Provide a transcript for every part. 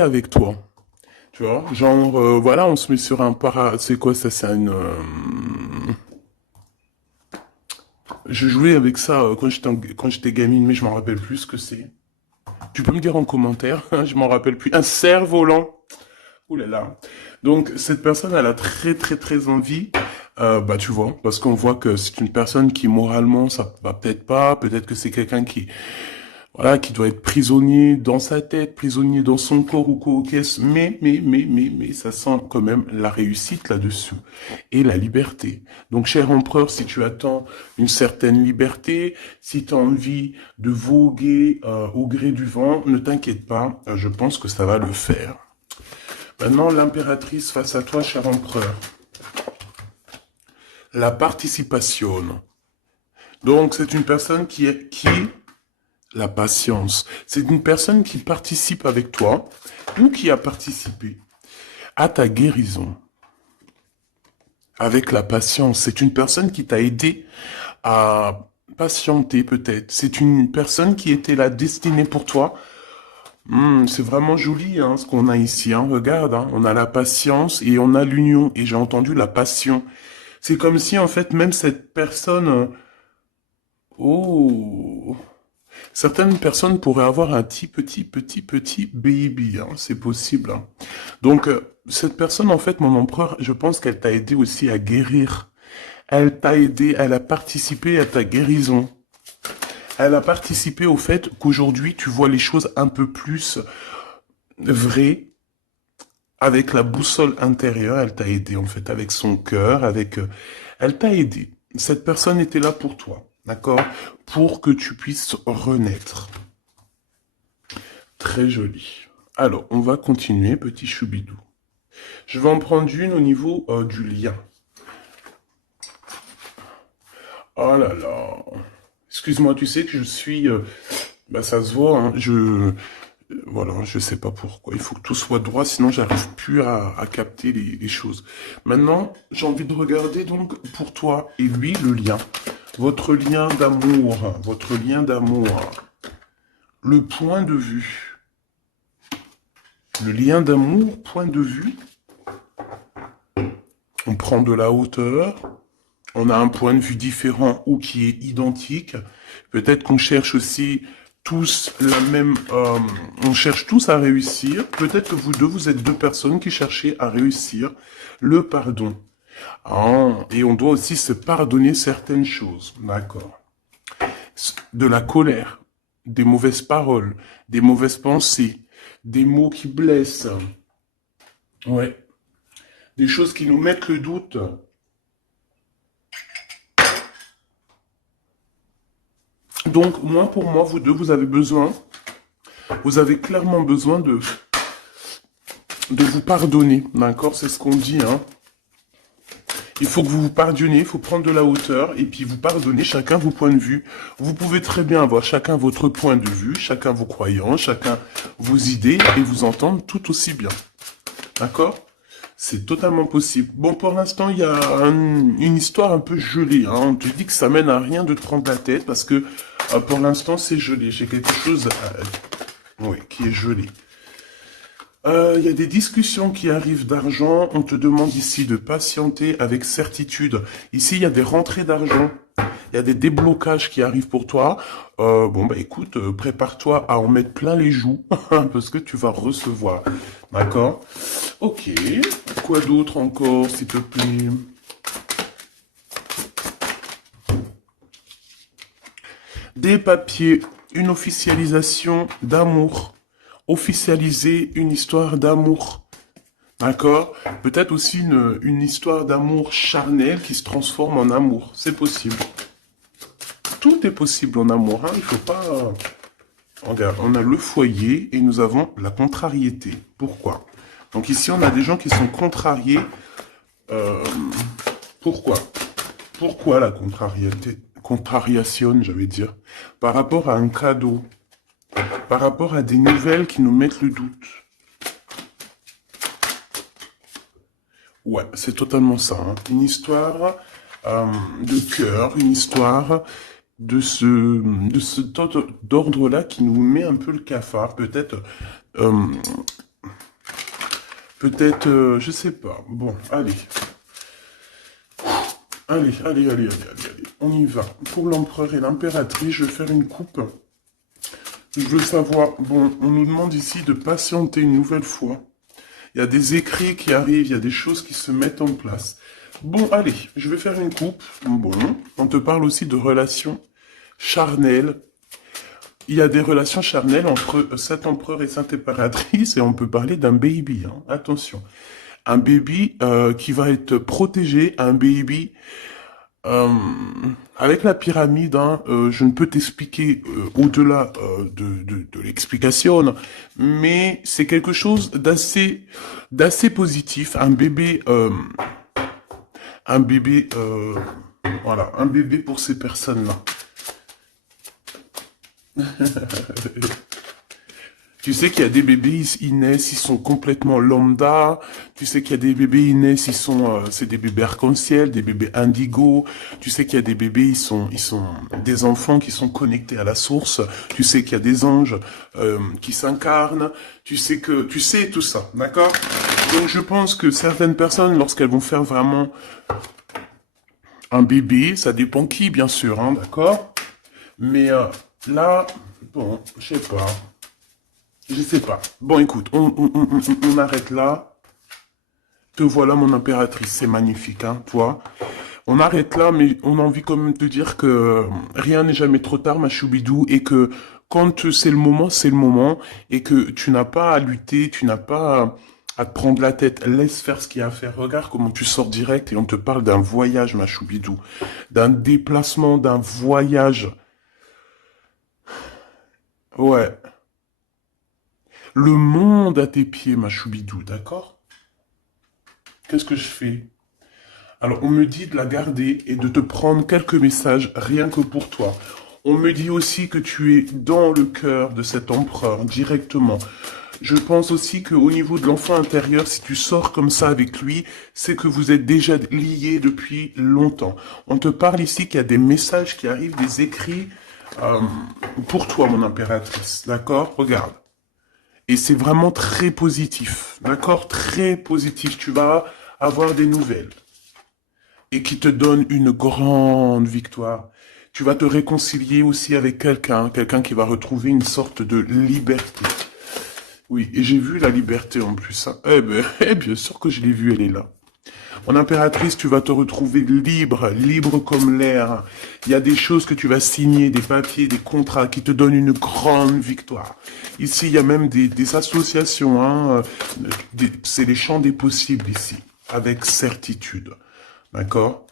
avec toi. Tu vois, genre, voilà, on se met sur un para... C'est quoi ça? C'est une... Je jouais avec ça quand j'étais gamine, mais je m'en rappelle plus ce que c'est. Tu peux me dire en commentaire, je m'en rappelle plus. Un cerf-volant. Ouh là là. Donc, cette personne, elle a très très très envie, bah tu vois, parce qu'on voit que c'est une personne qui moralement, ça va peut-être pas, peut-être que c'est quelqu'un qui, voilà, qui doit être prisonnier dans sa tête, prisonnier dans son corps ou quoi, ok, mais, ça sent quand même la réussite là-dessus et la liberté. Donc, cher empereur, si tu attends une certaine liberté, si tu as envie de voguer au gré du vent, ne t'inquiète pas, je pense que ça va le faire. Maintenant, l'impératrice face à toi, cher empereur. La participation. Donc, c'est une personne qui la patience. C'est une personne qui participe avec toi ou qui a participé à ta guérison. Avec la patience, c'est une personne qui t'a aidé à patienter peut-être. C'est une personne qui était là destinée pour toi. C'est vraiment joli hein, ce qu'on a ici. Hein. Regarde, hein, on a la patience et on a l'union. Et j'ai entendu la passion. C'est comme si en fait même cette personne... oh, certaines personnes pourraient avoir un petit baby, hein, c'est possible. Hein. Donc, cette personne, en fait, mon empereur, je pense qu'elle t'a aidé aussi à guérir. Elle t'a aidé, elle a participé à ta guérison. Elle a participé au fait qu'aujourd'hui, tu vois les choses un peu plus vraies. Avec la boussole intérieure, elle t'a aidé, en fait, avec son cœur, avec... elle t'a aidé. Cette personne était là pour toi, d'accord? Pour que tu puisses renaître. Très joli. Alors, on va continuer, petit choubidou. Je vais en prendre une au niveau du lien. Oh là là. Excuse-moi, tu sais que je suis... bah ça se voit, hein, voilà, je sais pas pourquoi. Il faut que tout soit droit, sinon j'arrive plus à capter les choses. Maintenant, j'ai envie de regarder donc pour toi et lui le lien. Votre lien d'amour. Votre lien d'amour. Le point de vue. Le lien d'amour, point de vue. On prend de la hauteur, on a un point de vue différent ou qui est identique. Peut-être qu'on cherche aussi tous la même... on cherche tous à réussir. Peut-être que vous deux, vous êtes deux personnes qui cherchez à réussir le pardon. Ah, et on doit aussi se pardonner certaines choses. D'accord. De la colère, des mauvaises paroles, des mauvaises pensées, des mots qui blessent. Ouais. Des choses qui nous mettent le doute. Donc, moi, pour moi, vous deux, vous avez clairement besoin de vous pardonner, d'accord? C'est ce qu'on dit, hein. Il faut que vous vous pardonniez, il faut prendre de la hauteur et puis vous pardonner chacun vos points de vue. Vous pouvez très bien avoir chacun votre point de vue, chacun vos croyances, chacun vos idées et vous entendre tout aussi bien, d'accord? C'est totalement possible. Bon, pour l'instant, il y a une histoire un peu gelée. Hein. On te dit que ça mène à rien de te prendre la tête parce que pour l'instant, c'est gelé. J'ai quelque chose oui, qui est gelé. Il y a des discussions qui arrivent d'argent. On te demande ici de patienter avec certitude. Ici, il y a des rentrées d'argent. Il y a des déblocages qui arrivent pour toi. Bon, bah écoute, prépare-toi à en mettre plein les joues parce que tu vas recevoir. D'accord? Ok. Quoi d'autre encore, s'il te plaît? Des papiers, une officialisation d'amour. Officialiser une histoire d'amour. D'accord? Peut-être aussi une histoire d'amour charnel qui se transforme en amour. C'est possible. Tout est possible en amour. Hein. Il faut pas... Regarde, on a le foyer et nous avons la contrariété. Pourquoi? Donc ici, on a des gens qui sont contrariés. Pourquoi? Pourquoi la contrariété? Contrariation, j'allais dire. Par rapport à un cadeau. Par rapport à des nouvelles qui nous mettent le doute. Ouais, c'est totalement ça. Hein. Une histoire de cœur, une histoire de ce d'ordre-là qui nous met un peu le cafard. Peut-être Peut-être, je sais pas. Bon, allez. Allez. On y va. Pour l'empereur et l'impératrice, je vais faire une coupe. Je veux savoir, bon, on nous demande ici de patienter une nouvelle fois. Il y a des écrits qui arrivent, il y a des choses qui se mettent en place. Bon, allez, je vais faire une coupe. Bon, on te parle aussi de relations charnelles. Il y a des relations charnelles entre cet empereur et cette impératrice et on peut parler d'un baby, hein. Attention. Un baby qui va être protégé, un baby euh, avec la pyramide, hein, je ne peux t'expliquer au-delà de l'explication, mais c'est quelque chose d'assez positif. Un bébé, voilà, un bébé pour ces personnes-là. Tu sais qu'il y a des bébés, ils naissent, ils sont complètement lambda. Tu sais qu'il y a des bébés, ils naissent, c'est des bébés arc-en-ciel, des bébés indigo. Tu sais qu'il y a des bébés, ils sont des enfants qui sont connectés à la source. Tu sais qu'il y a des anges qui s'incarnent. Tu sais tout ça, d'accord? Donc je pense que certaines personnes, lorsqu'elles vont faire vraiment un bébé, ça dépend qui, bien sûr, hein, d'accord? Mais là, bon, je sais pas. Je sais pas. Bon, écoute, on arrête là. Te voilà, mon impératrice. C'est magnifique, hein, toi. On arrête là, mais on a envie quand même de dire que rien n'est jamais trop tard, ma choubidou, et que quand c'est le moment, et que tu n'as pas à lutter, tu n'as pas à te prendre la tête. Laisse faire ce qu'il y a à faire. Regarde comment tu sors direct et on te parle d'un voyage, ma choubidou. D'un déplacement, d'un voyage. Ouais. Le monde à tes pieds, ma choubidou, d'accord? Qu'est-ce que je fais? Alors, on me dit de la garder et de te prendre quelques messages rien que pour toi. On me dit aussi que tu es dans le cœur de cet empereur directement. Je pense aussi qu'au niveau de l'enfant intérieur, si tu sors comme ça avec lui, c'est que vous êtes déjà liés depuis longtemps. On te parle ici qu'il y a des messages qui arrivent, des écrits euh, pour toi, mon impératrice. D'accord? Regarde. Et c'est vraiment très positif, d'accord? Très positif. Tu vas avoir des nouvelles. Et qui te donne une grande victoire. Tu vas te réconcilier aussi avec quelqu'un qui va retrouver une sorte de liberté. Oui, et j'ai vu la liberté en plus, hein. Eh ben, bien sûr que je l'ai vue, elle est là. Mon impératrice, tu vas te retrouver libre, libre comme l'air. Il y a des choses que tu vas signer, des papiers, des contrats qui te donnent une grande victoire. Ici, il y a même des associations, hein. C'est les champs des possibles ici, avec certitude. D'accord?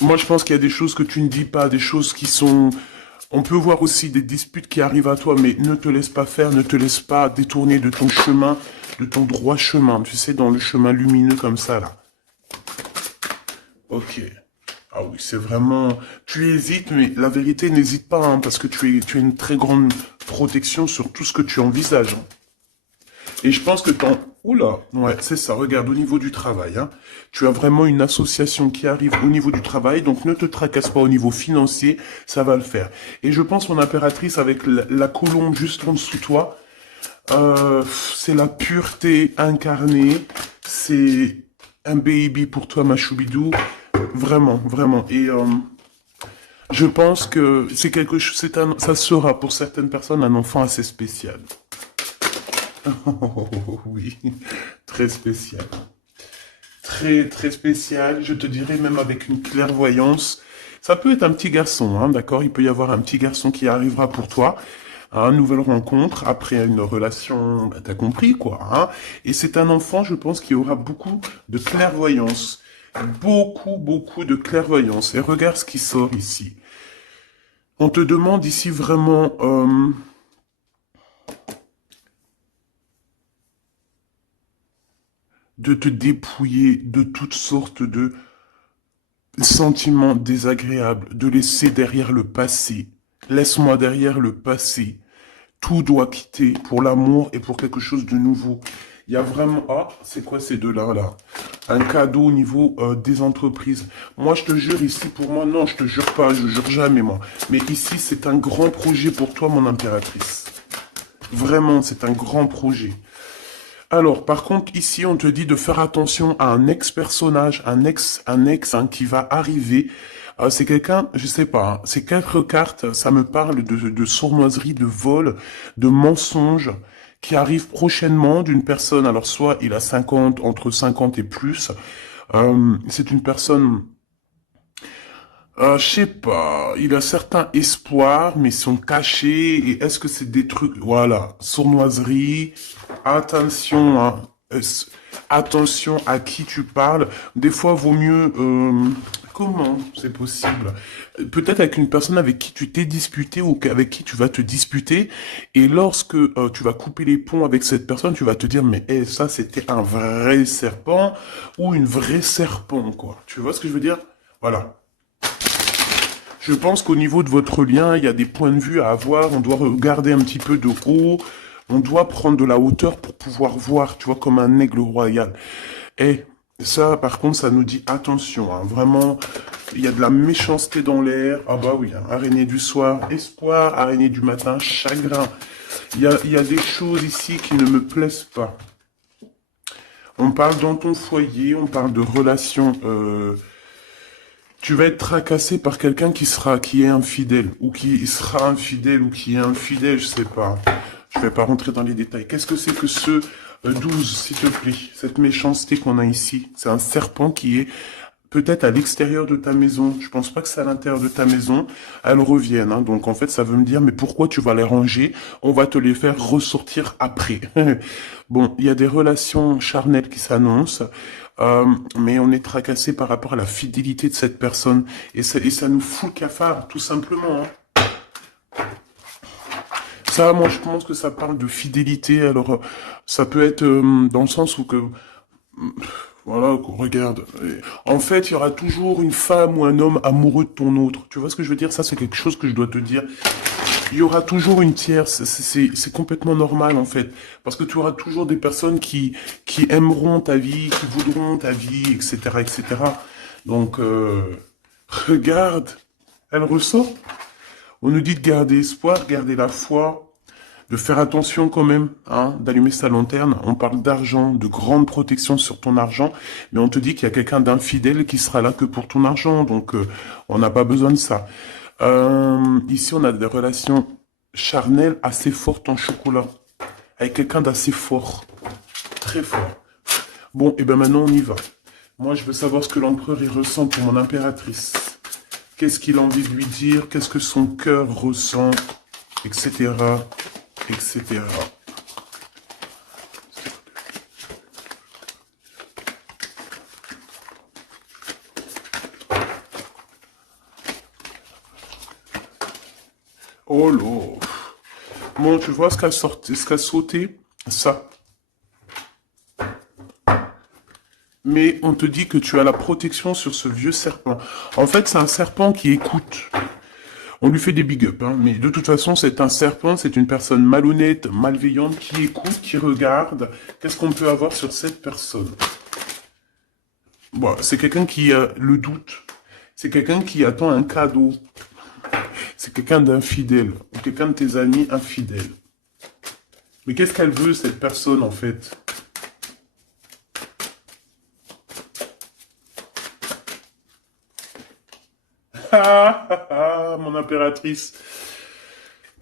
Moi, je pense qu'il y a des choses que tu ne dis pas, des choses qui sont... On peut voir aussi des disputes qui arrivent à toi, mais ne te laisse pas faire, ne te laisse pas détourner de ton chemin, de ton droit chemin, tu sais, dans le chemin lumineux comme ça, là. Ok. Ah oui, c'est vraiment... Tu hésites, mais la vérité, n'hésite pas, hein, parce que tu as une très grande protection sur tout ce que tu envisages, hein. Et je pense que Oula, ouais, c'est ça, regarde, au niveau du travail, hein, tu as vraiment une association qui arrive au niveau du travail, donc ne te tracasse pas au niveau financier, ça va le faire. Et je pense, mon impératrice, avec la colombe juste en dessous de toi, c'est la pureté incarnée, c'est un baby pour toi, ma choubidou, vraiment, vraiment. Et je pense que c'est quelque chose, ça sera pour certaines personnes un enfant assez spécial. Oh, oui, très spécial. Très, très spécial. Je te dirais même avec une clairvoyance. Ça peut être un petit garçon, hein, d'accord? Il peut y avoir un petit garçon qui arrivera pour toi à une nouvelle rencontre, après une relation, bah, t'as compris, quoi, hein? Et c'est un enfant, je pense, qui aura beaucoup de clairvoyance. Beaucoup, beaucoup de clairvoyance. Et regarde ce qui sort ici. On te demande ici vraiment... de te dépouiller de toutes sortes de sentiments désagréables, de laisser derrière le passé. Laisse-moi derrière le passé. Tout doit quitter pour l'amour et pour quelque chose de nouveau. Il y a vraiment... Ah, c'est quoi ces deux-là, là? Un cadeau au niveau des entreprises. Moi, je te jure, ici, pour moi, non, je te jure pas, je jure jamais, moi. Mais ici, c'est un grand projet pour toi, mon impératrice. Vraiment, c'est un grand projet. Alors, par contre, ici, on te dit de faire attention à un ex-personnage, un ex hein, qui va arriver. C'est quelqu'un, je sais pas, hein, ces quatre cartes, ça me parle de sournoiserie, de vol, de mensonge qui arrive prochainement d'une personne. Alors, soit il a 50, entre 50 et plus. C'est une personne, je sais pas, il a certains espoirs, mais ils sont cachés. Et est-ce que c'est des trucs, voilà, sournoiserie, attention, hein, attention à qui tu parles. Des fois, vaut mieux, comment c'est possible? Peut-être avec une personne avec qui tu t'es disputé ou avec qui tu vas te disputer. Et lorsque tu vas couper les ponts avec cette personne, tu vas te dire, mais ça, c'était un vrai serpent ou une vraie serpent, quoi. Tu vois ce que je veux dire? Voilà. Je pense qu'au niveau de votre lien, il y a des points de vue à avoir. On doit regarder un petit peu de haut. On doit prendre de la hauteur pour pouvoir voir, tu vois, comme un aigle royal. Et ça, par contre, ça nous dit attention. Hein, vraiment, il y a de la méchanceté dans l'air. Ah bah oui, hein, araignée du soir, espoir. Araignée du matin, chagrin. Il y a des choses ici qui ne me plaisent pas. On parle dans ton foyer, on parle de relations... tu vas être tracassé par quelqu'un qui est infidèle, ou qui sera infidèle, ou qui est infidèle, je sais pas. Je vais pas rentrer dans les détails. Qu'est-ce que c'est que ce 12, s'il te plaît? Cette méchanceté qu'on a ici. C'est un serpent qui est peut-être à l'extérieur de ta maison. Je pense pas que c'est à l'intérieur de ta maison. Elles reviennent. Hein. Donc en fait, ça veut me dire, mais pourquoi tu vas les ranger? On va te les faire ressortir après. Bon, il y a des relations charnelles qui s'annoncent. Mais on est tracassé par rapport à la fidélité de cette personne. Et ça nous fout le cafard, tout simplement. Hein. Ça, moi, je pense que ça parle de fidélité. Alors, ça peut être dans le sens où que... Voilà, regarde. En fait, il y aura toujours une femme ou un homme amoureux de ton autre. Tu vois ce que je veux dire? Ça, c'est quelque chose que je dois te dire. Il y aura toujours une tierce. C'est complètement normal, en fait. Parce que tu auras toujours des personnes qui aimeront ta vie, qui voudront ta vie, etc., etc. Donc, regarde. Elle ressort. On nous dit de garder espoir, garder la foi, de faire attention quand même, hein, d'allumer sa lanterne. On parle d'argent, de grande protection sur ton argent, mais on te dit qu'il y a quelqu'un d'infidèle qui sera là que pour ton argent, donc on n'a pas besoin de ça. Ici, on a des relations charnelles assez fortes en chocolat, avec quelqu'un d'assez fort, très fort. Bon, et ben maintenant on y va. Moi, je veux savoir ce que l'empereur il ressent pour mon impératrice. Qu'est-ce qu'il a envie de lui dire? Qu'est-ce que son cœur ressent? Etc. Etc. Oh là. Bon, tu vois ce qu'a sauté? Ça. Mais on te dit que tu as la protection sur ce vieux serpent. En fait, c'est un serpent qui écoute. On lui fait des big up, hein, mais de toute façon, c'est un serpent, c'est une personne malhonnête, malveillante, qui écoute, qui regarde. Qu'est-ce qu'on peut avoir sur cette personne? Bon, c'est quelqu'un qui a le doute. C'est quelqu'un qui attend un cadeau. C'est quelqu'un d'infidèle, ou quelqu'un de tes amis infidèles. Mais qu'est-ce qu'elle veut, cette personne, en fait? Ah, ah, ah, mon impératrice.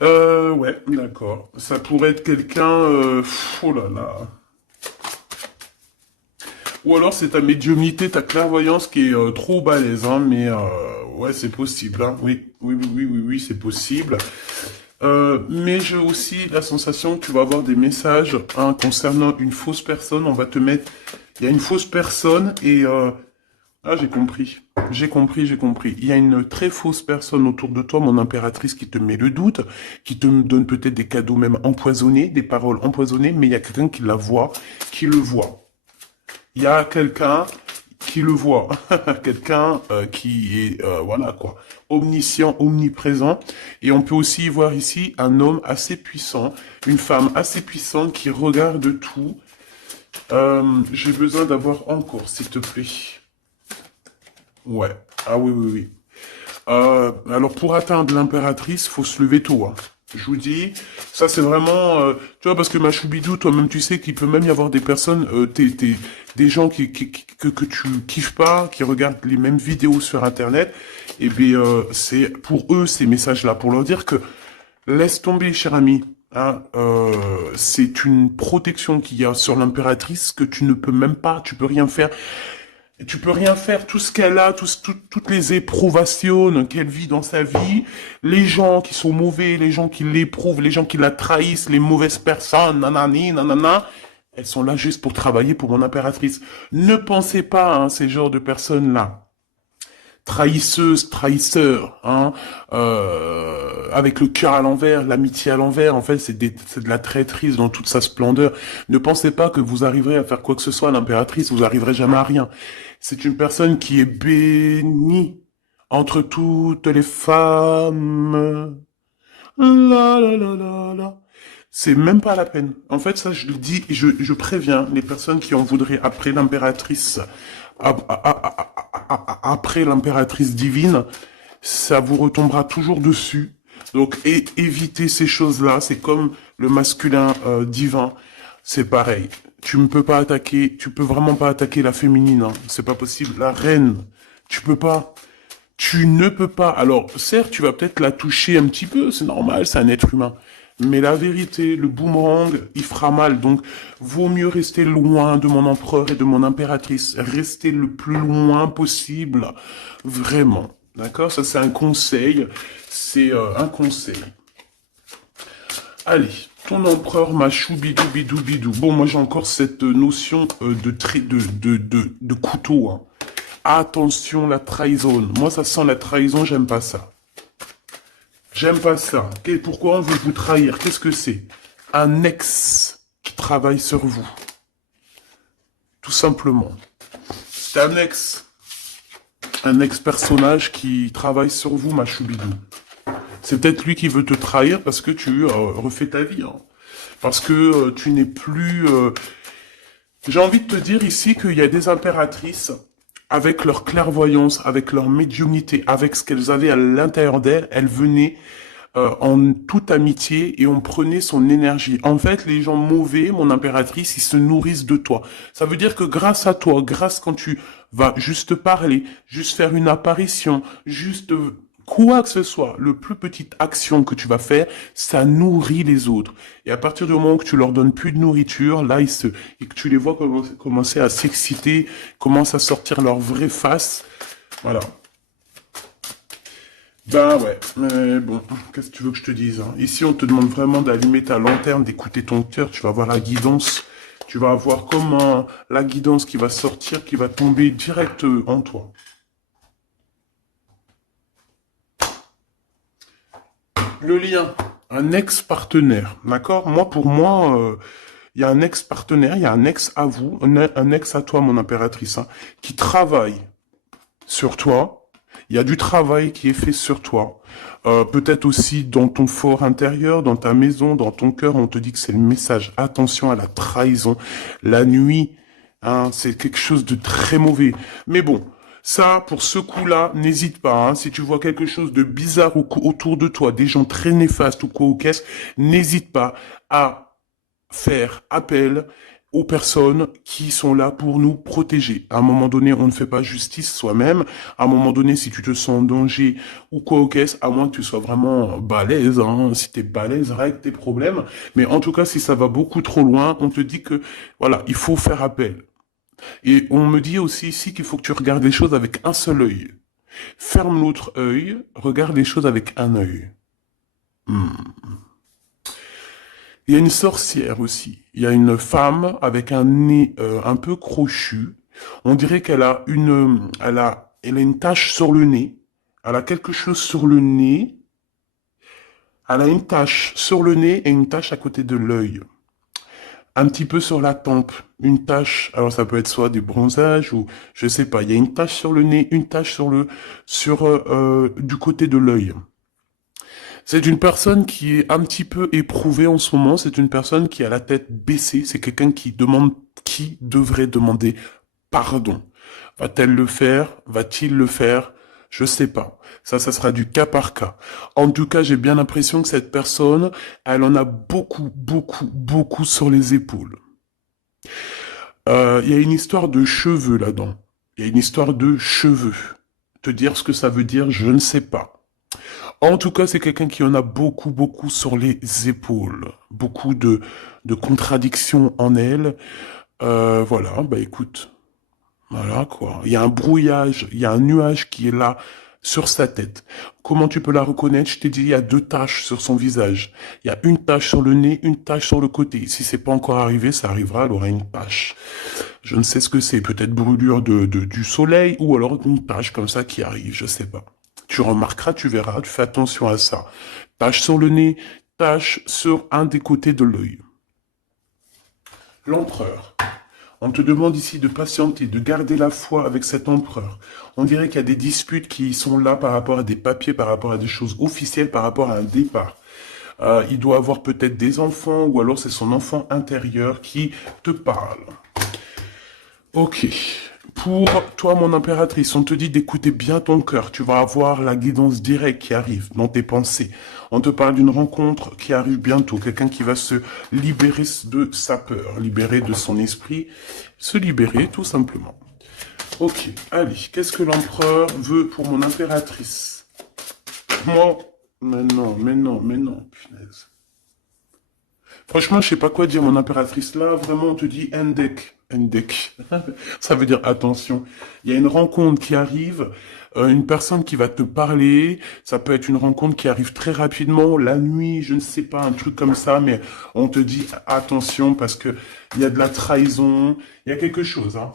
Ouais, d'accord. Ça pourrait être quelqu'un... oh là là. Ou alors c'est ta médiumnité, ta clairvoyance qui est trop balèze, hein, mais ouais, c'est possible, hein. Oui, oui, oui, oui, oui, oui, c'est possible. Mais j'ai aussi la sensation que tu vas avoir des messages hein, concernant une fausse personne. On va te mettre... Il y a une fausse personne et... Ah, j'ai compris. J'ai compris, j'ai compris. Il y a une très fausse personne autour de toi, mon impératrice, qui te met le doute, qui te donne peut-être des cadeaux même empoisonnés, des paroles empoisonnées, mais il y a quelqu'un qui la voit, qui le voit. Il y a quelqu'un qui le voit, quelqu'un qui est, voilà quoi, omniscient, omniprésent. Et on peut aussi voir ici un homme assez puissant, une femme assez puissante qui regarde tout. J'ai besoin d'avoir encore, s'il te plaît. Ouais. Ah oui, oui, oui. Alors, pour atteindre l'impératrice, faut se lever tôt. Hein. Je vous dis, ça c'est vraiment, tu vois, parce que ma choubidou, toi-même tu sais qu'il peut même y avoir des personnes, des gens que tu kiffes pas, qui regardent les mêmes vidéos sur Internet, et bien c'est pour eux ces messages-là, pour leur dire que laisse tomber, cher ami. Hein, c'est une protection qu'il y a sur l'impératrice que tu ne peux même pas, tu peux rien faire. Tu peux rien faire, tout ce qu'elle a, toutes les éprouvations qu'elle vit dans sa vie, les gens qui sont mauvais, les gens qui l'éprouvent, les gens qui la trahissent, les mauvaises personnes, nanani, nanana, elles sont là juste pour travailler pour mon impératrice. Ne pensez pas, hein, ces genres de personnes-là, trahisseuses, trahisseurs, hein, avec le cœur à l'envers, l'amitié à l'envers, en fait, c'est de la traîtrise dans toute sa splendeur. Ne pensez pas que vous arriverez à faire quoi que ce soit à l'impératrice, vous arriverez jamais à rien. C'est une personne qui est bénie entre toutes les femmes. La la la la la. C'est même pas la peine. En fait, ça, je le dis, je préviens les personnes qui en voudraient après l'impératrice, après l'impératrice divine, ça vous retombera toujours dessus. Donc, évitez ces choses-là. C'est comme le masculin divin. C'est pareil. Tu ne peux pas attaquer, tu peux vraiment pas attaquer la féminine. Hein. C'est pas possible. La reine, tu peux pas. Tu ne peux pas. Alors, certes, tu vas peut-être la toucher un petit peu, c'est normal, c'est un être humain. Mais la vérité, le boomerang, il fera mal. Donc, vaut mieux rester loin de mon empereur et de mon impératrice. Rester le plus loin possible. Vraiment. D'accord? Ça, c'est un conseil. C'est un conseil. Allez. Ton empereur machou bidou bidou bidou. Bon, moi, j'ai encore cette notion de couteau, hein. Attention, la trahison. Moi, ça sent la trahison, j'aime pas ça. J'aime pas ça. Pourquoi on veut vous trahir? Qu'est-ce que c'est? Un ex qui travaille sur vous. Tout simplement. C'est un ex. Un ex-personnage qui travaille sur vous, ma choubidou. C'est peut-être lui qui veut te trahir parce que tu refais ta vie. Hein. Parce que tu n'es plus... J'ai envie de te dire ici qu'il y a des impératrices avec leur clairvoyance, avec leur médiumnité, avec ce qu'elles avaient à l'intérieur d'elles, elles venaient en toute amitié et on prenait son énergie. En fait, les gens mauvais, mon impératrice, ils se nourrissent de toi. Ça veut dire que grâce à toi, grâce quand tu vas juste parler, juste faire une apparition, juste quoi que ce soit, le plus petite action que tu vas faire, ça nourrit les autres. Et à partir du moment que tu leur donnes plus de nourriture, là, et que tu les vois commencer à s'exciter, commencent à sortir leur vraie face, voilà. Ben ouais, mais bon, qu'est-ce que tu veux que je te dise, hein? Ici, on te demande vraiment d'allumer ta lanterne, d'écouter ton cœur, tu vas avoir la guidance, tu vas avoir comment la guidance qui va sortir, qui va tomber direct en toi. Le lien, un ex-partenaire, d'accord? Moi, pour moi, il y a un ex-partenaire, il y a un ex à vous, un ex à toi, mon impératrice, hein, qui travaille sur toi. Il y a du travail qui est fait sur toi. Peut-être aussi dans ton fort intérieur, dans ta maison, dans ton cœur, on te dit que c'est le message. Attention à la trahison. La nuit, hein, c'est quelque chose de très mauvais. Mais bon, ça, pour ce coup-là, n'hésite pas. Hein, si tu vois quelque chose de bizarre autour de toi, des gens très néfastes ou quoi ou qu'est-ce, n'hésite pas à faire appel aux personnes qui sont là pour nous protéger. À un moment donné, on ne fait pas justice soi-même. À un moment donné, si tu te sens en danger ou quoi au caisse, à moins que tu sois vraiment balèze, hein, si t'es balèze, règle tes problèmes. Mais en tout cas, si ça va beaucoup trop loin, on te dit que, voilà, il faut faire appel. Et on me dit aussi ici qu'il faut que tu regardes les choses avec un seul œil. Ferme l'autre œil, regarde les choses avec un œil. Il y a une sorcière aussi. Il y a une femme avec un nez un peu crochu. On dirait qu'elle a elle a une tache sur le nez. Elle a quelque chose sur le nez. Elle a une tache sur le nez et une tache à côté de l'œil. Un petit peu sur la tempe, une tache. Alors ça peut être soit du bronzage ou je sais pas. Il y a une tache sur le nez, une tache du côté de l'œil. C'est une personne qui est un petit peu éprouvée en ce moment. C'est une personne qui a la tête baissée. C'est quelqu'un qui devrait demander pardon. Va-t-elle le faire? Va-t-il le faire? Je sais pas. Ça sera du cas par cas. En tout cas, j'ai bien l'impression que cette personne, elle en a beaucoup, beaucoup, beaucoup sur les épaules. Il y a une histoire de cheveux là-dedans. Il y a une histoire de cheveux. Te dire ce que ça veut dire, je ne sais pas. En tout cas, c'est quelqu'un qui en a beaucoup, beaucoup sur les épaules. Beaucoup de contradictions en elle. Voilà, bah écoute. Voilà quoi. Il y a un brouillage, il y a un nuage qui est là sur sa tête. Comment tu peux la reconnaître? Je t'ai dit, il y a 2 taches sur son visage. Il y a une tache sur le nez, une tache sur le côté. Si c'est pas encore arrivé, ça arrivera, elle aura une tache. Je ne sais ce que c'est. Peut-être brûlure du soleil ou alors une tache comme ça qui arrive, je sais pas. Tu remarqueras, tu verras, tu fais attention à ça. Tache sur le nez, tache sur un des côtés de l'œil. L'empereur. On te demande ici de patienter, de garder la foi avec cet empereur. On dirait qu'il y a des disputes qui sont là par rapport à des papiers, par rapport à des choses officielles, par rapport à un départ. Il doit avoir peut-être des enfants, ou alors c'est son enfant intérieur qui te parle. Ok. Pour toi, mon impératrice, on te dit d'écouter bien ton cœur. Tu vas avoir la guidance directe qui arrive dans tes pensées. On te parle d'une rencontre qui arrive bientôt. Quelqu'un qui va se libérer de sa peur, libérer de son esprit, se libérer tout simplement. Ok, allez, qu'est-ce que l'empereur veut pour mon impératrice? Moi, mais non, punaise. Franchement, je sais pas quoi dire, mon impératrice. Là, vraiment, on te dit Endek. Endek. Ça veut dire attention. Il y a une rencontre qui arrive, une personne qui va te parler. Ça peut être une rencontre qui arrive très rapidement, la nuit, je ne sais pas, un truc comme ça, mais on te dit attention parce que il y a de la trahison, il y a quelque chose, hein.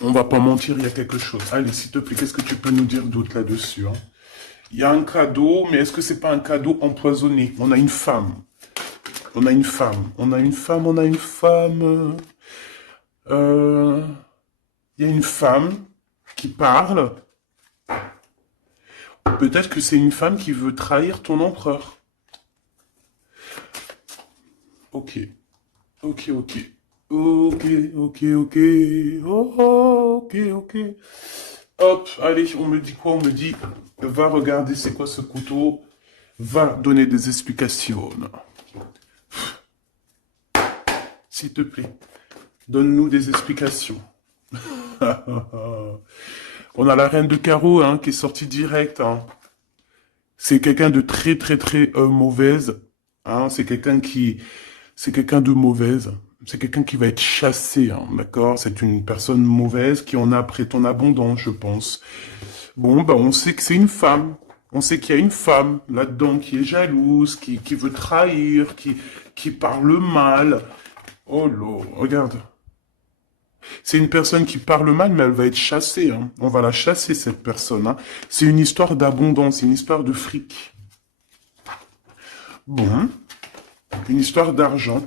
On va pas mentir, il y a quelque chose. Allez, s'il te plaît, qu'est-ce que tu peux nous dire d'autre là-dessus, hein? Il y a un cadeau, mais est-ce que c'est pas un cadeau empoisonné? On a une femme. On a une femme. On a une femme, on a une femme. Il y a une femme qui parle. Peut-être que c'est une femme qui veut trahir ton empereur. Ok. Ok, ok. Ok, ok, ok. Oh, ok, ok. Hop, allez, on me dit quoi? On me dit, va regarder c'est quoi ce couteau. Va donner des explications. S'il te plaît, donne-nous des explications. On a la reine de carreau hein, qui est sortie direct. Hein. C'est quelqu'un de très très très mauvaise. Hein. C'est quelqu'un de mauvaise. C'est quelqu'un qui va être chassé, hein, d'accord? C'est une personne mauvaise qui en a après ton abondance, je pense. Bon, bah on sait que c'est une femme. On sait qu'il y a une femme là-dedans qui est jalouse, qui veut trahir, qui parle mal. Oh là, regarde. C'est une personne qui parle mal, mais elle va être chassée. Hein. On va la chasser, cette personne. Hein. C'est une histoire d'abondance, une histoire de fric. Bon. Une histoire d'argent.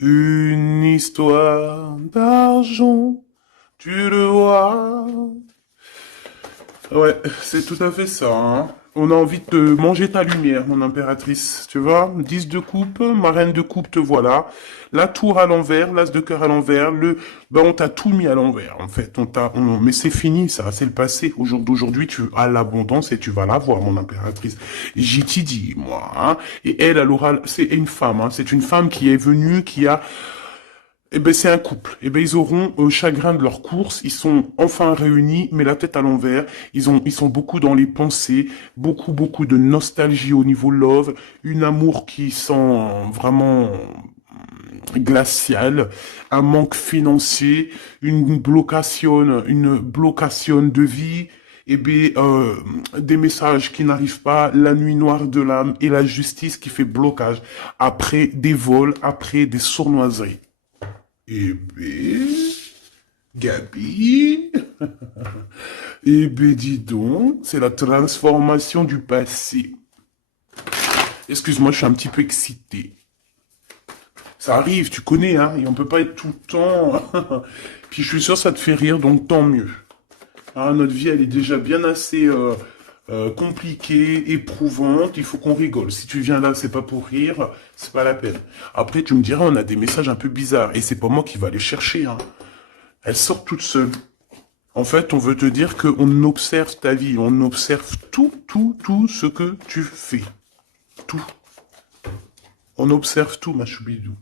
Une histoire d'argent. Tu le vois. Ouais, c'est tout à fait ça. Hein. On a envie de manger ta lumière, mon impératrice. Tu vois, 10 de coupe, ma reine de coupe, te voilà. La tour à l'envers, l'as de cœur à l'envers, ben on t'a tout mis à l'envers, en fait. Mais c'est fini, ça, c'est le passé. Au jour d'aujourd'hui, tu as l'abondance et tu vas l'avoir, mon impératrice. J'y t'y dis, moi, hein. Et elle aura, c'est une femme, hein. C'est une femme qui est venue, qui a, eh ben, c'est un couple. Eh ben, ils auront au chagrin de leur course. Ils sont enfin réunis, mais la tête à l'envers. Ils sont beaucoup dans les pensées, beaucoup, beaucoup de nostalgie au niveau love, une amour qui sent vraiment glacial, un manque financier, une blocation de vie. Eh bien, des messages qui n'arrivent pas, la nuit noire de l'âme et la justice qui fait blocage après des vols, après des sournoiseries. Eh ben, Gabi, eh ben dis donc, c'est la transformation du passé. Excuse-moi, je suis un petit peu excité. Ça arrive, tu connais, hein, et on peut pas être tout le temps. Puis je suis sûr que ça te fait rire, donc tant mieux. Hein, notre vie, elle est déjà bien assez compliquée, éprouvante. Il faut qu'on rigole. Si tu viens là, c'est pas pour rire, c'est pas la peine. Après, tu me diras, on a des messages un peu bizarres, et c'est pas moi qui va les chercher. Hein. Elles sortent toutes seules. En fait, on veut te dire qu'on observe ta vie, on observe tout ce que tu fais. Tout. On observe tout, ma choubidou.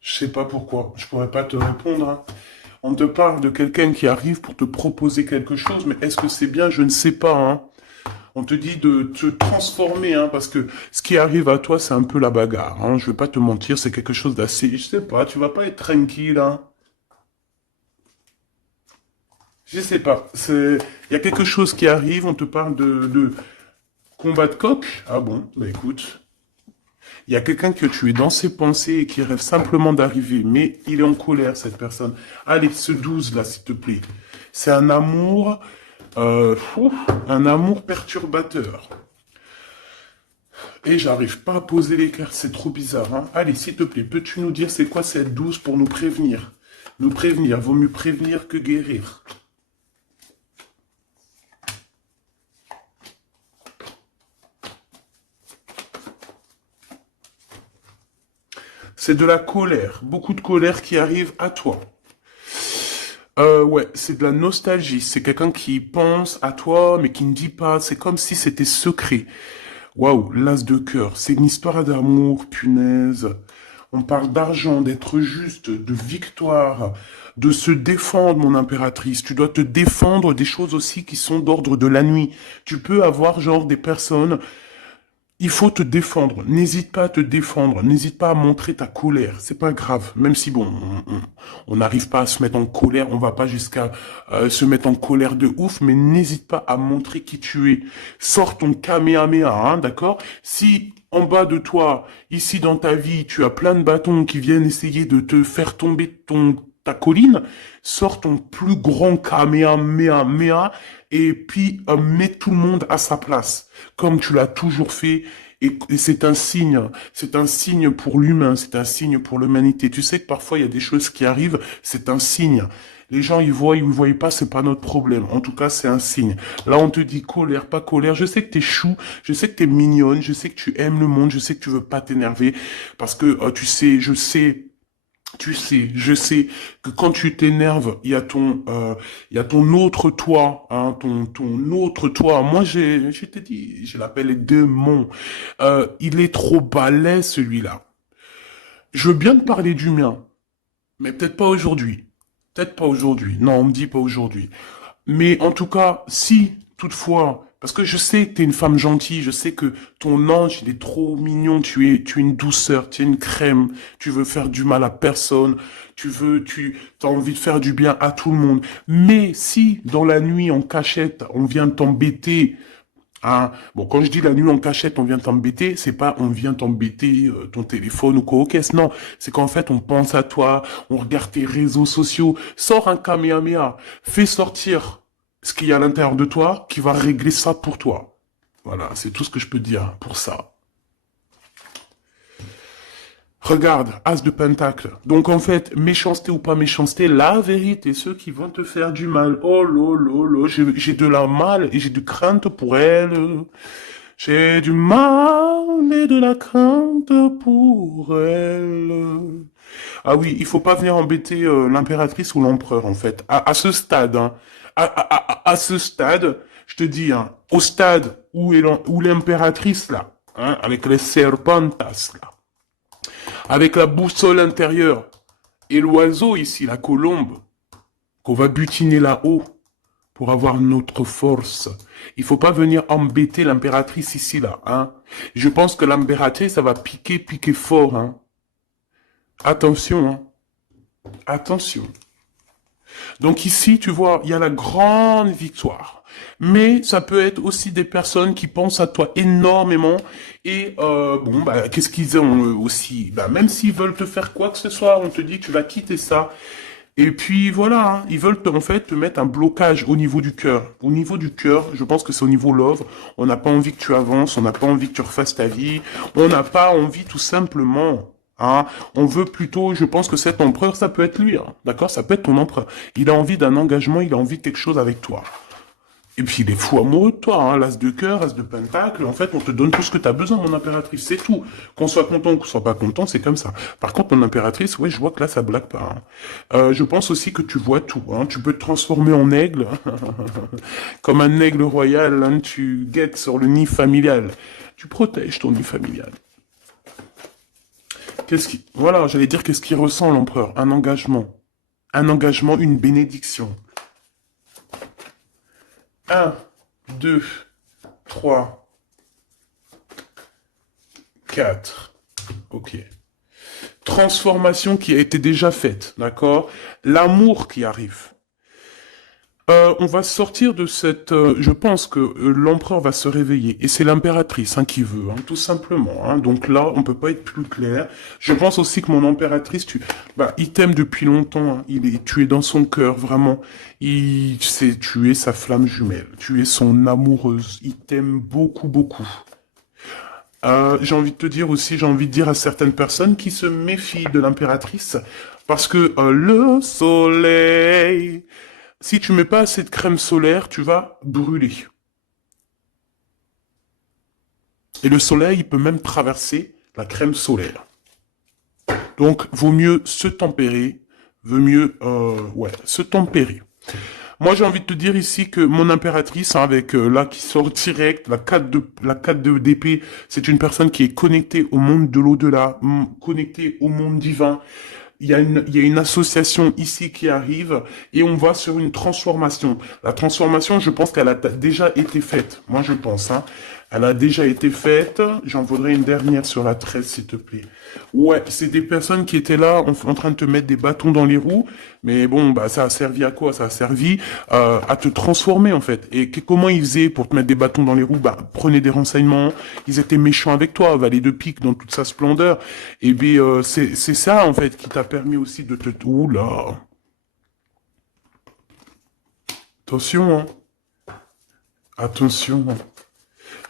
Je sais pas pourquoi, je pourrais pas te répondre, hein. On te parle de quelqu'un qui arrive pour te proposer quelque chose, mais est-ce que c'est bien? Je ne sais pas, hein. On te dit de te transformer, hein, parce que ce qui arrive à toi, c'est un peu la bagarre, hein. Je vais pas te mentir, c'est quelque chose d'assez, je sais pas, tu vas pas être tranquille, hein. Je sais pas, il y a quelque chose qui arrive, on te parle de combat de coq. Ah bon, bah écoute. Il y a quelqu'un que tu es dans ses pensées et qui rêve simplement d'arriver, mais il est en colère, cette personne. Allez, ce 12 là, s'il te plaît. C'est un amour perturbateur. Et j'arrive pas à poser les cartes, c'est trop bizarre, hein. Allez, s'il te plaît, peux-tu nous dire c'est quoi cette 12 pour nous prévenir? Nous prévenir, vaut mieux prévenir que guérir. C'est de la colère, beaucoup de colère qui arrive à toi. Ouais, c'est de la nostalgie. C'est quelqu'un qui pense à toi, mais qui ne dit pas. C'est comme si c'était secret. Waouh, l'as de cœur. C'est une histoire d'amour, punaise. On parle d'argent, d'être juste, de victoire, de se défendre, mon impératrice. Tu dois te défendre des choses aussi qui sont d'ordre de la nuit. Tu peux avoir genre des personnes. Il faut te défendre. N'hésite pas à te défendre. N'hésite pas à montrer ta colère. C'est pas grave. Même si bon, on n'arrive pas à se mettre en colère, on va pas jusqu'à se mettre en colère de ouf, mais n'hésite pas à montrer qui tu es. Sors ton kamehameha, hein, d'accord? Si en bas de toi, ici dans ta vie, tu as plein de bâtons qui viennent essayer de te faire tomber ta colline, sors ton plus grand kamehameha et puis mets tout le monde à sa place, comme tu l'as toujours fait. Et c'est un signe pour l'humain, c'est un signe pour l'humanité. Tu sais que parfois il y a des choses qui arrivent, c'est un signe. Les gens ils voient, ils ne voient pas, c'est pas notre problème. En tout cas, c'est un signe. Là, on te dit colère, pas colère. Je sais que t'es chou, je sais que t'es mignonne, je sais que tu aimes le monde, je sais que tu veux pas t'énerver, parce que tu sais, je sais que quand tu t'énerves, il y a ton autre toi, hein, ton autre toi. Moi, je t'ai dit, je l'appelle les démons. Il est trop balèze, celui-là. Je veux bien te parler du mien, mais peut-être pas aujourd'hui. Peut-être pas aujourd'hui. Non, on me dit pas aujourd'hui. Mais en tout cas, si, toutefois, parce que je sais que tu es une femme gentille, je sais que ton ange, il est trop mignon, tu es une douceur, tu es une crème, tu veux faire du mal à personne, tu as envie de faire du bien à tout le monde. Mais si, dans la nuit, en cachette, on vient t'embêter, hein, bon, quand je dis la nuit en cachette, on vient t'embêter, c'est pas on vient t'embêter ton téléphone ou quoi au caisse, non. C'est qu'en fait, on pense à toi, on regarde tes réseaux sociaux, sors un kamehameha, fais sortir ce qu'il y a à l'intérieur de toi qui va régler ça pour toi. Voilà, c'est tout ce que je peux dire pour ça. Regarde, As de Pentacle. Donc en fait, méchanceté ou pas méchanceté, la vérité, ceux qui vont te faire du mal. Oh lolo, j'ai de la mal et j'ai de crainte pour elle. J'ai du mal et de la crainte pour elle. Ah oui, il faut pas venir embêter l'impératrice ou l'empereur en fait. À ce stade, hein, à ce stade, je te dis, hein, au stade où l'impératrice là, hein, avec les serpentas là, avec la boussole intérieure et l'oiseau ici, la colombe, qu'on va butiner là-haut pour avoir notre force. Il faut pas venir embêter l'impératrice ici là, hein. Je pense que l'impératrice, ça va piquer fort, hein. Attention, hein. Attention. Donc ici, tu vois, il y a la grande victoire. Mais ça peut être aussi des personnes qui pensent à toi énormément. Et bon, bah, qu'est-ce qu'ils ont aussi? Bah, même s'ils veulent te faire quoi que ce soit, on te dit que tu vas quitter ça. Et puis voilà, hein, ils veulent en fait te mettre un blocage au niveau du cœur. Au niveau du cœur, je pense que c'est au niveau love. On n'a pas envie que tu avances, on n'a pas envie que tu refasses ta vie. On n'a pas envie tout simplement. Hein, on veut plutôt, je pense que cet empereur, ça peut être lui, hein, d'accord? Ça peut être ton empereur. Il a envie d'un engagement, il a envie de quelque chose avec toi. Et puis il est fou amoureux de toi, hein, l'as de cœur, as de pentacle, en fait on te donne tout ce que tu as besoin, mon impératrice, c'est tout. Qu'on soit content ou qu'on soit pas content, c'est comme ça. Par contre, mon impératrice, ouais, je vois que là ça blague pas. Hein. Je pense aussi que tu vois tout, hein. Tu peux te transformer en aigle, comme un aigle royal, hein, tu guettes sur le nid familial. Tu protèges ton nid familial. Voilà, j'allais dire qu'est-ce qu'il ressent l'empereur, un engagement. Un engagement, une bénédiction. Un, 2, 3, 4. Ok. Transformation qui a été déjà faite, d'accord? L'amour qui arrive. On va sortir de cette... je pense que l'empereur va se réveiller. Et c'est l'impératrice hein, qui veut, hein, tout simplement. Hein. Donc là, on peut pas être plus clair. Je pense aussi que mon impératrice, il t'aime depuis longtemps. Hein. Tu es dans son cœur, vraiment. Tu es sa flamme jumelle. Tu es son amoureuse. Il t'aime beaucoup, beaucoup. J'ai envie de te dire aussi, j'ai envie de dire à certaines personnes qui se méfient de l'impératrice, parce que le soleil, si tu mets pas assez de crème solaire, tu vas brûler. Et le soleil, il peut même traverser la crème solaire. Donc, vaut mieux se tempérer, se tempérer. Moi, j'ai envie de te dire ici que mon impératrice, hein, avec là qui sort direct, la 4 d'épée, c'est une personne qui est connectée au monde de l'au-delà, connectée au monde divin. Il y a une association ici qui arrive et on va sur une transformation. La transformation, je pense qu'elle a déjà été faite. Moi, je pense, hein. Elle a déjà été faite. J'en voudrais une dernière sur la 13, s'il te plaît. Ouais, c'est des personnes qui étaient là en train de te mettre des bâtons dans les roues. Mais bon, bah, ça a servi à quoi? Ça a servi à te transformer, en fait. Et comment ils faisaient pour te mettre des bâtons dans les roues? Bah, prenez des renseignements. Ils étaient méchants avec toi, valet de pique dans toute sa splendeur. Et bien, c'est ça, en fait, qui t'a permis aussi de te... Oula. Attention, hein. Attention.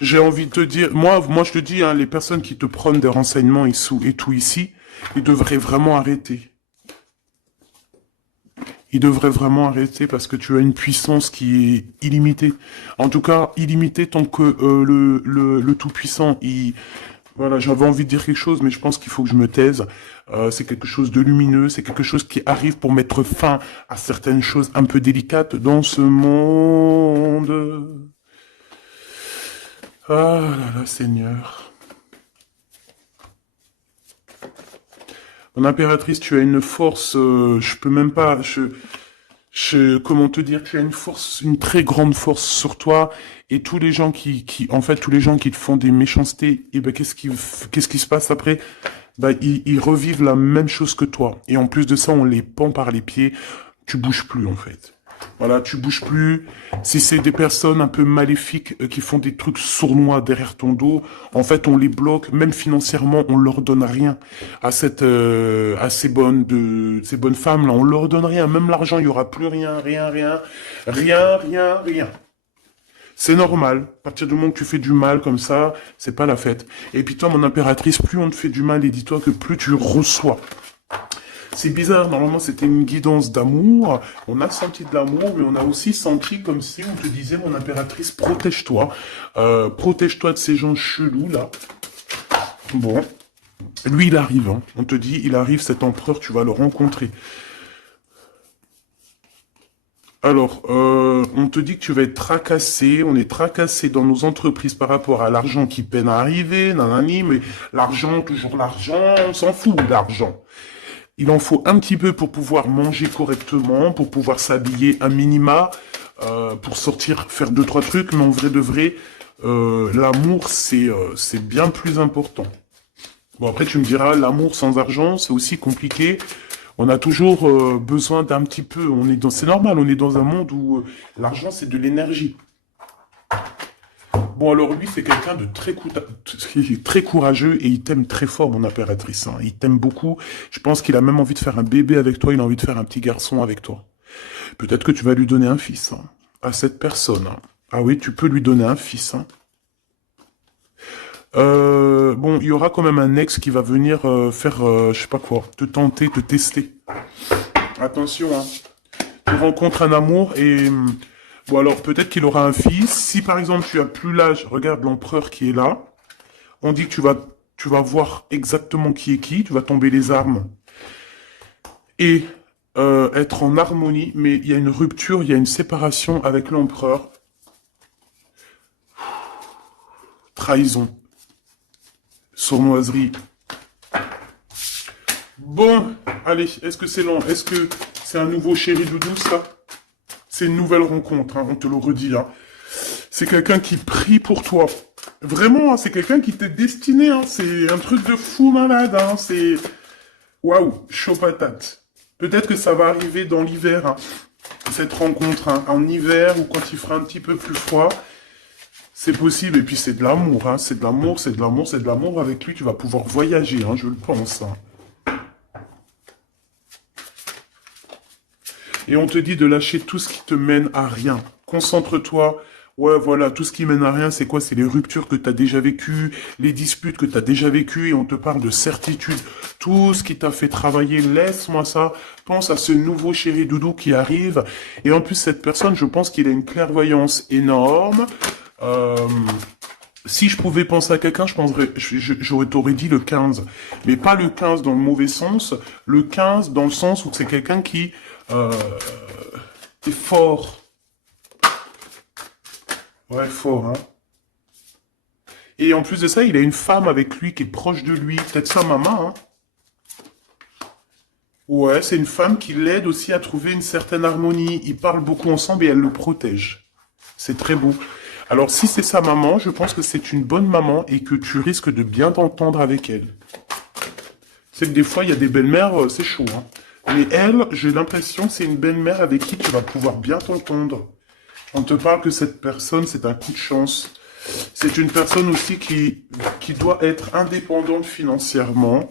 J'ai envie de te dire, moi je te dis, hein, les personnes qui te prennent des renseignements et tout ici, ils devraient vraiment arrêter. Ils devraient vraiment arrêter parce que tu as une puissance qui est illimitée. En tout cas, illimitée tant que le Tout-Puissant, voilà, j'avais envie de dire quelque chose, mais je pense qu'il faut que je me taise. C'est quelque chose de lumineux, c'est quelque chose qui arrive pour mettre fin à certaines choses un peu délicates dans ce monde. Ah là là, Seigneur. Mon impératrice, tu as une force, je peux même pas, comment te dire, tu as une force, une très grande force sur toi, et tous les gens en fait, tous les gens qui te font des méchancetés, et ben, qu'est-ce qui se passe après? Bah, ils revivent la même chose que toi. Et en plus de ça, on les pend par les pieds, tu bouges plus, en fait. Voilà, tu bouges plus. Si c'est des personnes un peu maléfiques qui font des trucs sournois derrière ton dos, en fait, on les bloque, même financièrement, on leur donne rien à ces bonnes femmes là, on leur donne rien, même l'argent, il y aura plus rien, rien. C'est normal. À partir du moment que tu fais du mal comme ça, c'est pas la fête. Et puis toi, mon impératrice, plus on te fait du mal, et dis-toi que plus tu reçois. C'est bizarre, normalement c'était une guidance d'amour, on a senti de l'amour, mais on a aussi senti comme si on te disait, mon impératrice, protège-toi, protège-toi de ces gens chelous là. Bon, lui il arrive, hein. On te dit, il arrive, cet empereur, tu vas le rencontrer. Alors, on te dit que tu vas être tracassé, on est tracassé dans nos entreprises par rapport à l'argent qui peine à arriver, nanani, mais l'argent, toujours l'argent, on s'en fout de l'argent. Il en faut un petit peu pour pouvoir manger correctement, pour pouvoir s'habiller un minima, pour sortir, faire 2-3 trucs, mais en vrai de vrai, l'amour, c'est bien plus important. Bon, après, tu me diras, l'amour sans argent, c'est aussi compliqué. On a toujours besoin d'un petit peu, c'est normal, on est dans un monde où l'argent, c'est de l'énergie. Bon, alors lui, c'est quelqu'un de très courageux et il t'aime très fort, mon impératrice. Hein. Il t'aime beaucoup. Je pense qu'il a même envie de faire un bébé avec toi. Il a envie de faire un petit garçon avec toi. Peut-être que tu vas lui donner un fils hein, à cette personne. Hein. Ah oui, tu peux lui donner un fils. Hein. Bon, il y aura quand même un ex qui va venir faire, je sais pas quoi, te tenter, te tester. Attention, hein. Tu rencontres un amour et Bon, alors, peut-être qu'il aura un fils. Si, par exemple, tu as plus l'âge, regarde l'empereur qui est là. On dit que tu vas voir exactement qui est qui. Tu vas tomber les armes et être en harmonie. Mais il y a une rupture, il y a une séparation avec l'empereur. Trahison. Sournoiserie. Bon, allez, est-ce que c'est long? Est-ce que c'est un nouveau chéri doudou, ça? C'est une nouvelle rencontre, hein, on te le redit. Hein. C'est quelqu'un qui prie pour toi. Vraiment, hein, c'est quelqu'un qui t'est destiné. Hein. C'est un truc de fou malade. Hein. C'est... Waouh, chaud patate. Peut-être que ça va arriver dans l'hiver, hein, cette rencontre. Hein, en hiver ou quand il fera un petit peu plus froid. C'est possible. Et puis c'est de l'amour. Hein. C'est de l'amour, c'est de l'amour, c'est de l'amour. Avec lui, tu vas pouvoir voyager, hein, je le pense. Hein. Et on te dit de lâcher tout ce qui te mène à rien. Concentre-toi. Ouais, voilà, tout ce qui mène à rien, c'est quoi? C'est les ruptures que tu as déjà vécues, les disputes que tu as déjà vécues, et on te parle de certitude. Tout ce qui t'a fait travailler, laisse-moi ça. Pense à ce nouveau chéri doudou qui arrive. Et en plus, cette personne, je pense qu'il a une clairvoyance énorme. Si je pouvais penser à quelqu'un, t'aurais dit le 15. Mais pas le 15 dans le mauvais sens, le 15 dans le sens où c'est quelqu'un qui est fort. Ouais, fort, hein. Et en plus de ça, il a une femme avec lui qui est proche de lui, peut-être sa maman, hein. Ouais, c'est une femme qui l'aide aussi à trouver une certaine harmonie. Ils parlent beaucoup ensemble et elle le protège. C'est très beau. Alors, si c'est sa maman, je pense que c'est une bonne maman et que tu risques de bien t'entendre avec elle. C'est que des fois, il y a des belles-mères, c'est chaud, hein. Mais elle, j'ai l'impression que c'est une belle-mère avec qui tu vas pouvoir bien t'entendre. On te parle que cette personne, c'est un coup de chance. C'est une personne aussi qui doit être indépendante financièrement.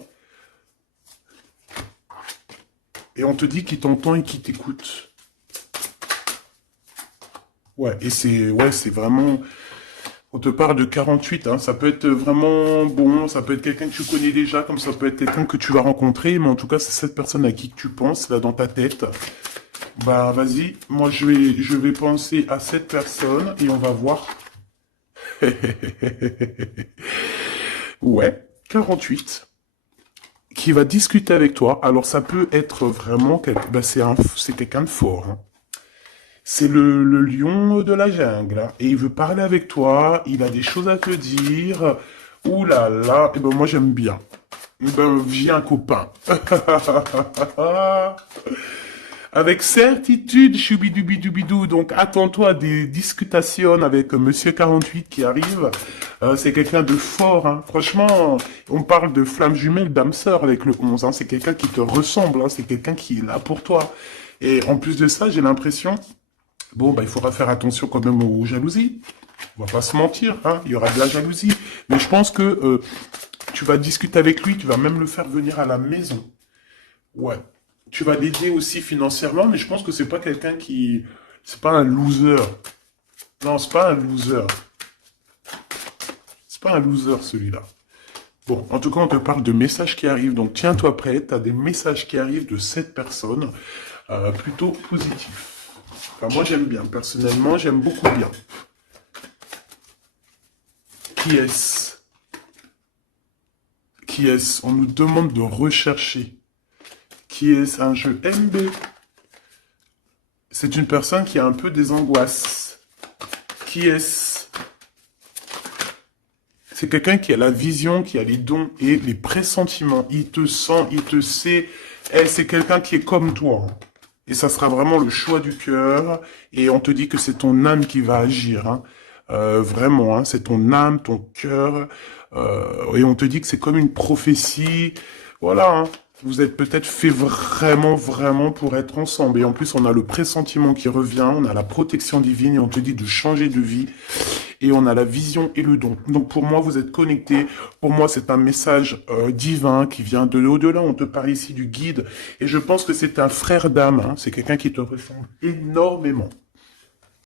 Et on te dit qu'il t'entend et qu'il t'écoute. Ouais, et c'est vraiment... On te parle de 48, hein. Ça peut être vraiment bon, ça peut être quelqu'un que tu connais déjà, comme ça peut être quelqu'un que tu vas rencontrer, mais en tout cas, c'est cette personne à qui tu penses, là, dans ta tête. Bah, vas-y, moi, je vais penser à cette personne, et on va voir. Ouais, 48. Qui va discuter avec toi. Alors, ça peut être vraiment... Bah, c'est quelqu'un de fort, hein. C'est le lion de la jungle, hein. Et il veut parler avec toi, il a des choses à te dire. Ouh là là, et ben moi j'aime bien. Eh ben viens copain. Avec certitude, choubidoubidoubidou. Donc attends-toi à des discutations avec Monsieur 48 qui arrive. C'est quelqu'un de fort, hein. Franchement, on parle de flamme jumelle, d'âme sœur avec le 11, hein. C'est quelqu'un qui te ressemble, hein. C'est quelqu'un qui est là pour toi. Et en plus de ça, j'ai l'impression... Bon, bah, il faudra faire attention quand même aux jalousies. On va pas se mentir, hein. Il y aura de la jalousie. Mais je pense que tu vas discuter avec lui, tu vas même le faire venir à la maison. Ouais. Tu vas l'aider aussi financièrement, mais je pense que c'est pas quelqu'un qui... C'est pas un loser. Non, c'est pas un loser. C'est pas un loser, celui-là. Bon, en tout cas, on te parle de messages qui arrivent. Donc, tiens-toi prêt. Tu as des messages qui arrivent de cette personne. Plutôt positifs. Enfin, moi, j'aime bien. Personnellement, j'aime beaucoup bien. Qui est-ce? Qui est-ce? On nous demande de rechercher. Qui est-ce? Un jeu MB. C'est une personne qui a un peu des angoisses. Qui est-ce? C'est quelqu'un qui a la vision, qui a les dons et les pressentiments. Il te sent, il te sait. C'est quelqu'un qui est comme toi. Et ça sera vraiment le choix du cœur. Et on te dit que c'est ton âme qui va agir. Hein. Vraiment, hein, c'est ton âme, ton cœur. Et on te dit que c'est comme une prophétie. Voilà, hein. Vous êtes peut-être fait vraiment pour être ensemble. Et en plus, on a le pressentiment qui revient, on a la protection divine et on te dit de changer de vie. Et on a la vision et le don. Donc pour moi, vous êtes connectés. Pour moi, c'est un message divin qui vient de l'au-delà. On te parle ici du guide. Et je pense que c'est un frère d'âme. Hein. C'est quelqu'un qui te ressemble énormément.